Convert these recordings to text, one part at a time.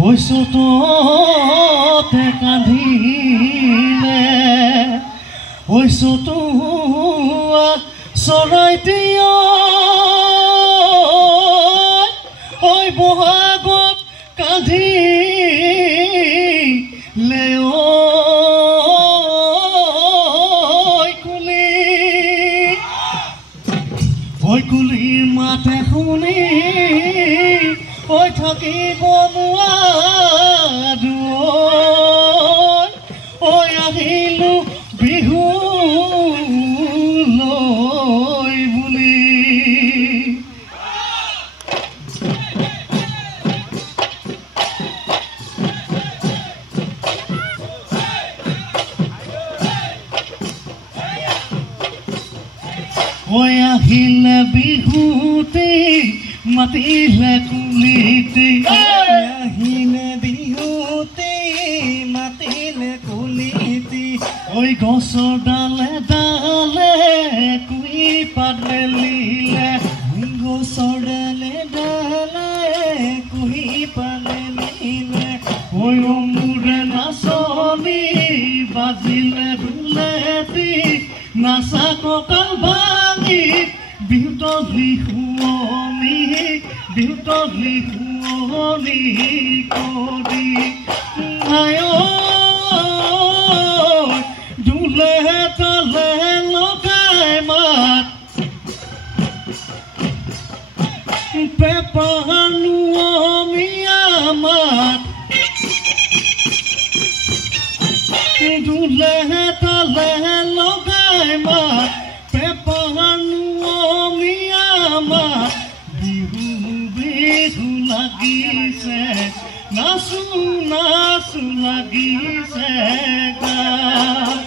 হৈছোতে কান্দিলে হৈছোতো চৰাইটিয় ঐ বহাগত কান্দিলে ঐ কুলিৰ মাতে শুনি ঐ থাকিব নোৱাৰো ঐ আহিলো বিহু লৈ বুলি ঐ আহিলে বিহুতে মাতিলে কুলিতে আহিলে বিহুতে মাতিলে কুলিতে ঐ গছৰ ডালে ডালে কুই পাত মেলিলে গছৰ ডালে ডালে কুহি পালে মেলিলে ঐ মোৰে নাচনি বাজিলে ঢোলেটি নাচা কঁকাল ভাঙি বিহুতলি শুৱনি বিহুতলি শুৱনি কৰি আয় ঢোলে তালে লগাই মাত পেপানো অমিয়া মাত ঢোলে তালে লগাই মাত পেপানো অমিয়া মাত বিহু বিহু লাগিছে নাচো নাচো লাগিছে গান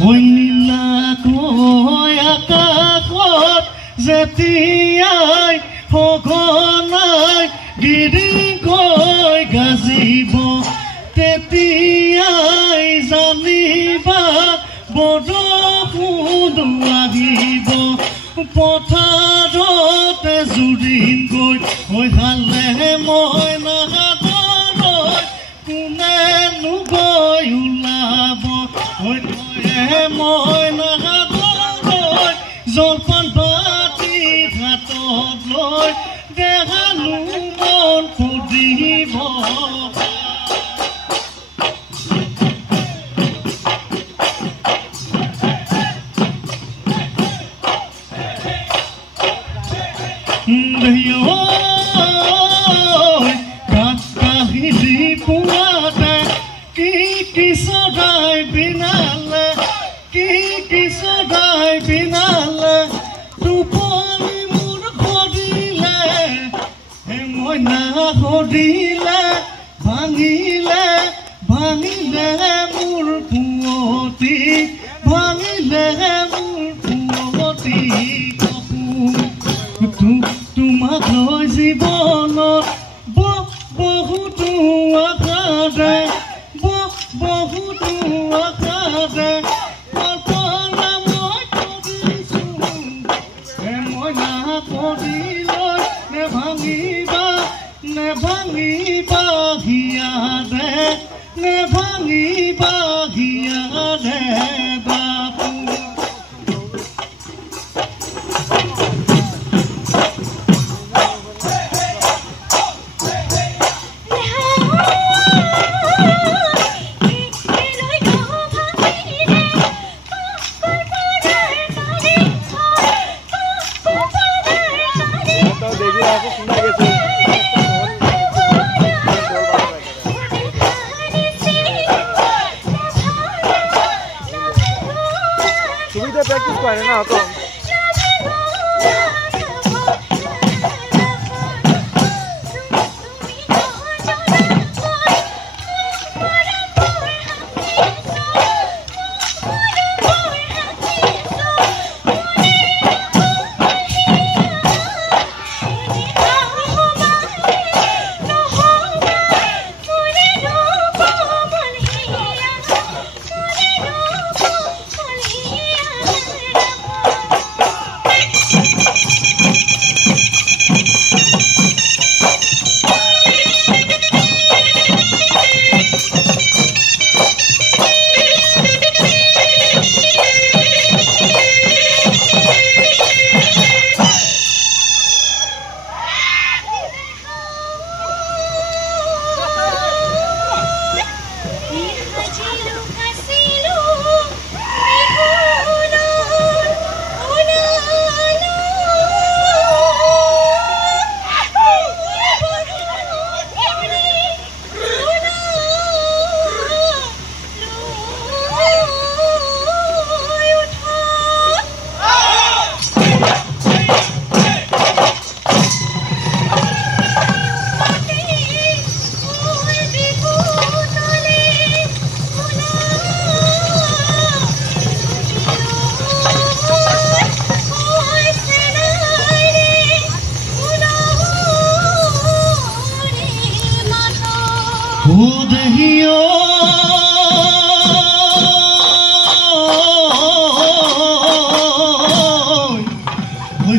ঐ নীলাকৈ আকাশত যেতিয়াই সঘনাই গিৰিকৈ গাজিব তেতিয়াই জানিবা বৰষুণ আহিব পথাৰতে জুৰিম গৈ ঐ হালে মই নাহাতলৈ কোনেনো গৈ ওলাব ঐ তয়ে মই নাহাতলৈ জলপান বাতি হাতত লৈ দেহানো মন সুধিব কাহিলি পুৱাতে কি চৰাই বিনালে কি চৰাই বিনালে পদিলৈ নেভাঙিবা হিয়াৰে নেভাঙিবা হিয়াৰে বাপু তুমি তো প্ৰ্যাকটিস কৰে না তো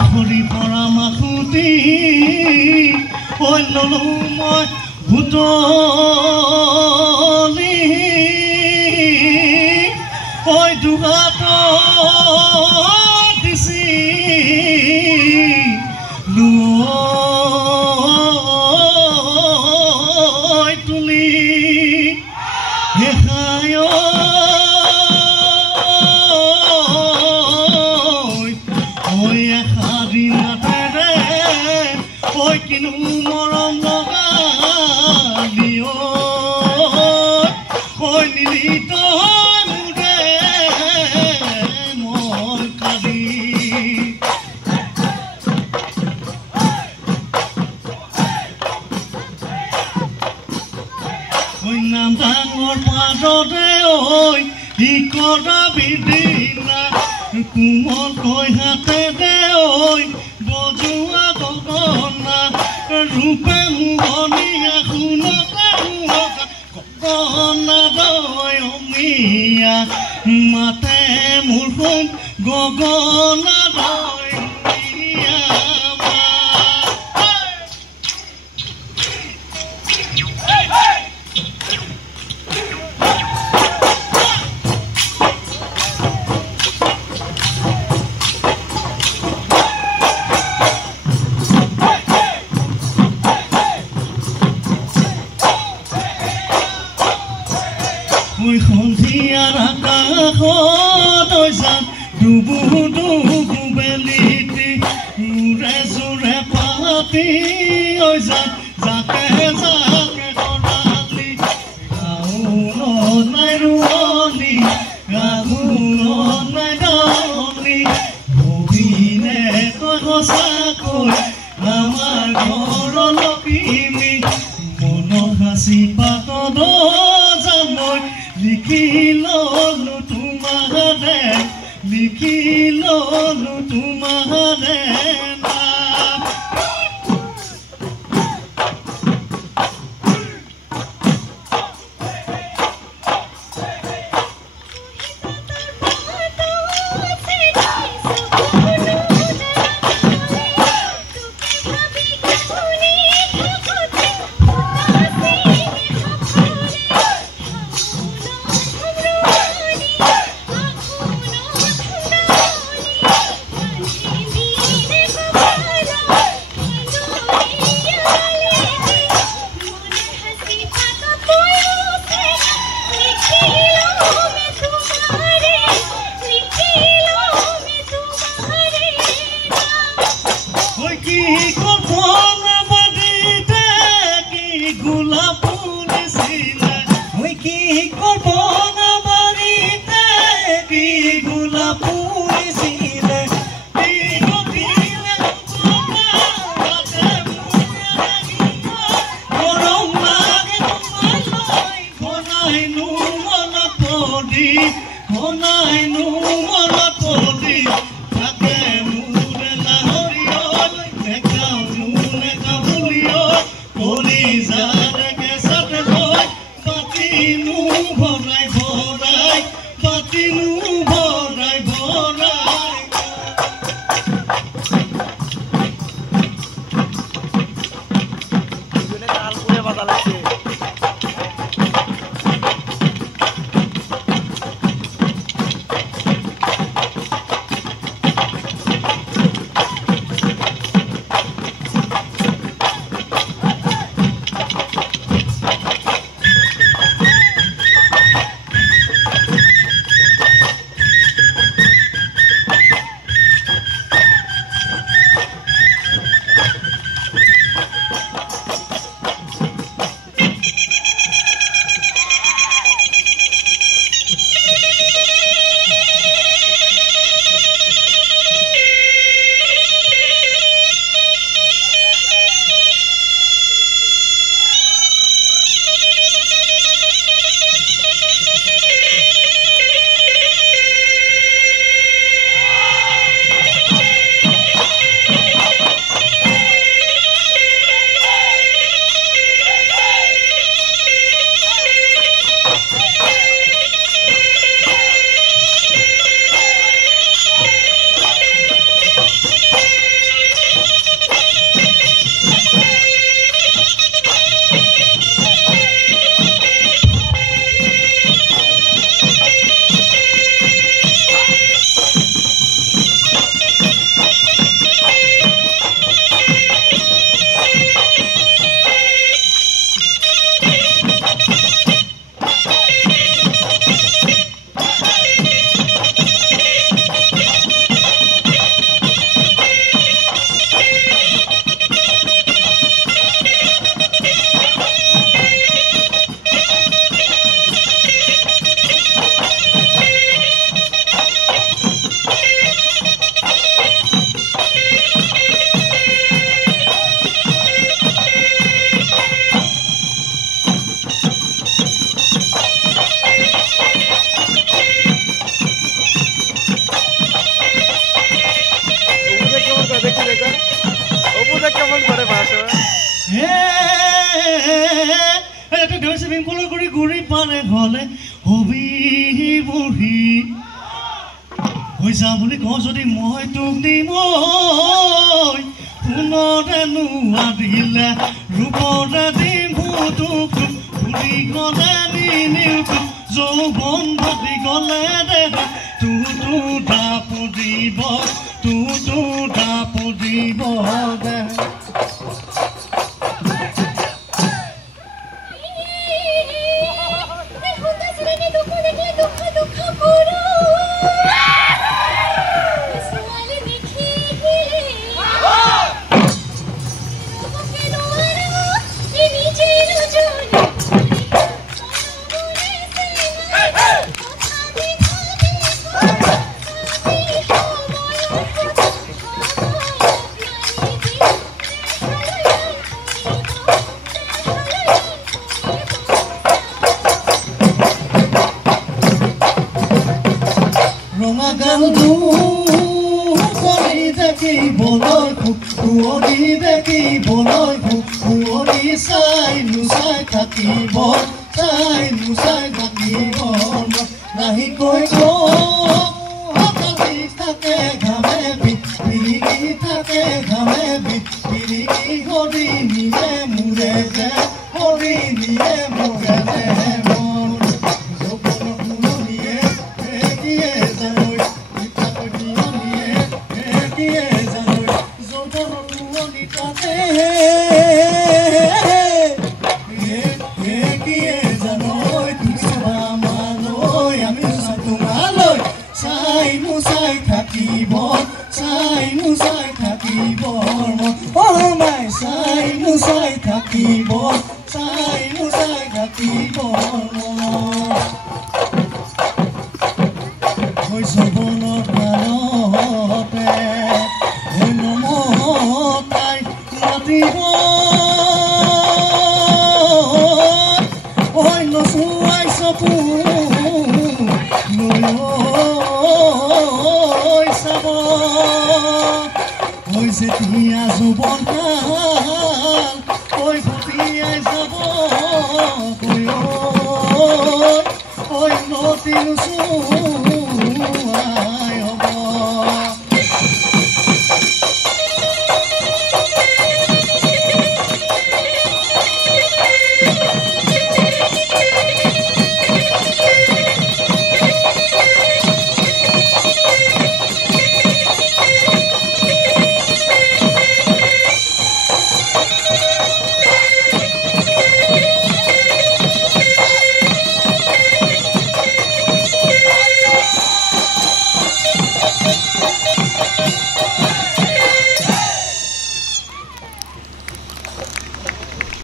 হৰি পৰা মাখুতি ঐ ললো মই ভূতলি ঐ দুঘাট দিছি লৈ তুলি হেখায় কিনো মৰম লগালি ঐ নিলি তই মোৰে মন কালি নাম ডাঙৰ পাদতে ঐ ইকৰা বিদিনা কোমল কৈ হাতেৰে ঐ বজোৱা গগনা ৰূপে মোহনীয়া শুনতে গগনা দয়মীয়া মাতে মোৰ সোণ গগনা দয়মীয়া সন্ধিয়াৰ আকাশত যাম ডুবু ডুবু বেলিটি উৰে জোৰে পাতি যাম যাকে যাকে কৰালি গাঁৱত নাই ৰোৱনী গাঁৱত নাই গাঁৱনী ভবিনে তই সঁচাকৈ আমাৰ ঘৰৰ লখিমী মনৰ সাঁচি পাতত লিখি ললো তোমাৰে নাম কি কল্পনা বাদিতে কি গোলাপ ফুলিছিলে ওই কি কল্পনা বাড়িতে কি গোলাপ ফুলিছিলে কি গতিলে গৰম লাগে তোমালৈ বনাইনো মনত পৰি বনাইনো মনত পৰি থাকে মোৰ লাহৰিয়ত দেখাওনো নেখাবুলিয়ত পৰি যাৰে কেঁচাত লৈ পাতিনো ভৰাই ভৰাই পাতিনো ভৰাই ভৰাই তাল করে বাজা লাগছে কেমন করে ভাষা গুড়ি পানে হলে হবি বুঢ়ী হৈ যা বুলি কওঁ যদি মই তোক দিম সোণৰে নোৱা দিলে ৰূপৰে দিম তোক ঘূৰি গলে নিনিও যৌৱন ভাবি গলে দে তোৰ ডাপ দিব তোৰ ডাপ দিব দে ৰঙা গানটো কৰি দেখিবলৈ শুৱনি দেখিবলৈ শুৱনি চাই নুচাই থাকিব নাহিকৈ থাকে ঘামে পিৰিকি থাকে ঘামে পিৰিকি হৰি নিয়ে মূৰে যে হৰি নিয়ে মূৰে যে চাই থাকিব চাই থাকিব শৈশৱনৰ কালতে নমতাই মাতিব নচুৱাই চকু লৈ চাব যেতিয়া যৌৱন